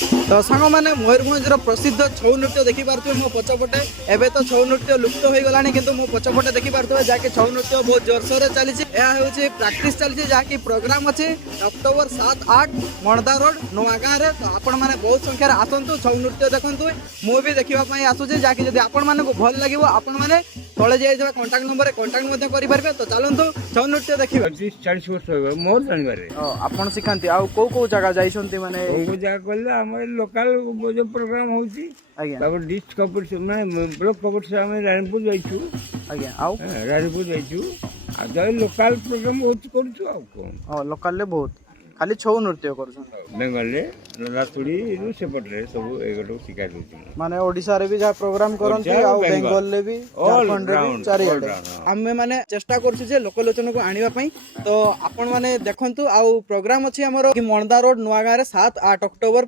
तो सांग मैंने मयूरभंजर प्रसिद्ध छऊ नृत्य देखी पारे मो पछपटे एवं तो छऊ नृत्य लुप्त हो गला कि मो पछपटे देखी पारे जहाँकि छऊ नृत्य बहुत जोरसोर चली प्राक्ट चली जहाँकि प्रोग्राम अच्छे अक्टोबर 7-8 मणदा रोड नुआ गाँव में। तो आपण मैंने बहुत संख्यार आसतु छऊ नृत्य देखु मु भी देखापी आसूँ जहाँकि जब आपण मानक भल लगे आपण मैंने तले जाइए कंटाक्ट नंबर कंटाक्ट करेंगे। तो चलतु छऊ नृत्य देखिए 30-40 वर्ष मोर जानवर आप शिखाती आउ कौ कौ जगह जाइए माने जगह कहले आम लोकाल जो प्रोग्राम होची आज्ञा डिस्ट्रिक्ट कॉम्पिटिशन मैं ब्लॉक कॉम्पिटिशन आम रानीपुर जाइछु आज्ञा आउ रानीपुर जाइछु आ जय लोकाल प्रोग्राम होची करछु आ कोन लोकल ले बहुत खाली छऊ नृत्य कर बेंगल रे रातुड़ी रु सेपटरे सब एगटो शिकार होची माने ओडिसा रे भी जा प्रोग्राम करंती आ बेंगल ले भी झारखंड रे भी चारियाडे आमे माने चेष्टा करछु जे लोकलोचन को आनिबा पई। तो आपण माने देखंतु आ प्रोग्राम अछि हमरो कि मणदा रोड नुआ गाँव रे 7-8 अक्टोबर